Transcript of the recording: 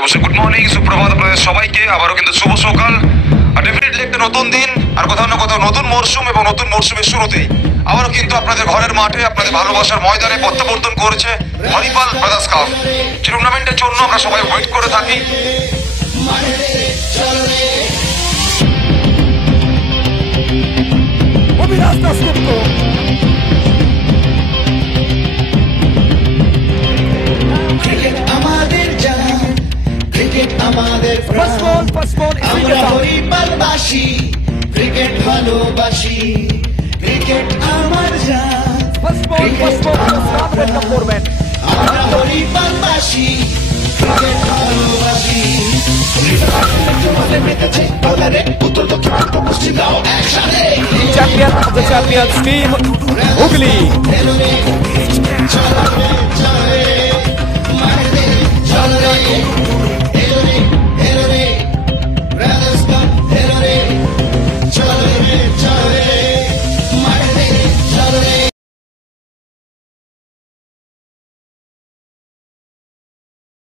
অবশ্যই good morning, সুপ্রভাত আপনাদের সবাইকে। আবারও কিন্তু শুভ সকাল। আর ডেফিনেটলি একটা নতুন দিন, আর কোথাও না কোথাও নতুন মরশুম, এবং নতুন মরশুমের শুরুতেই আবারও কিন্তু আপনাদের ঘরের মাঠে, আপনাদের ভালোবাসার ময়দানে প্রত্যাবর্তন করেছে হরিপাল ব্রাদার্স কাপ। টুর্নামেন্টের জন্য আমরা সবাই ওয়েট করে থাকি। আমরা হরিপালবাসী, ক্রিকেট ভালোবাসি, ক্রিকেট আমার জান। আমরা হরিপালবাসী, ক্রিকেট ভালোবাসি। Champion of the champions team, Hooghly.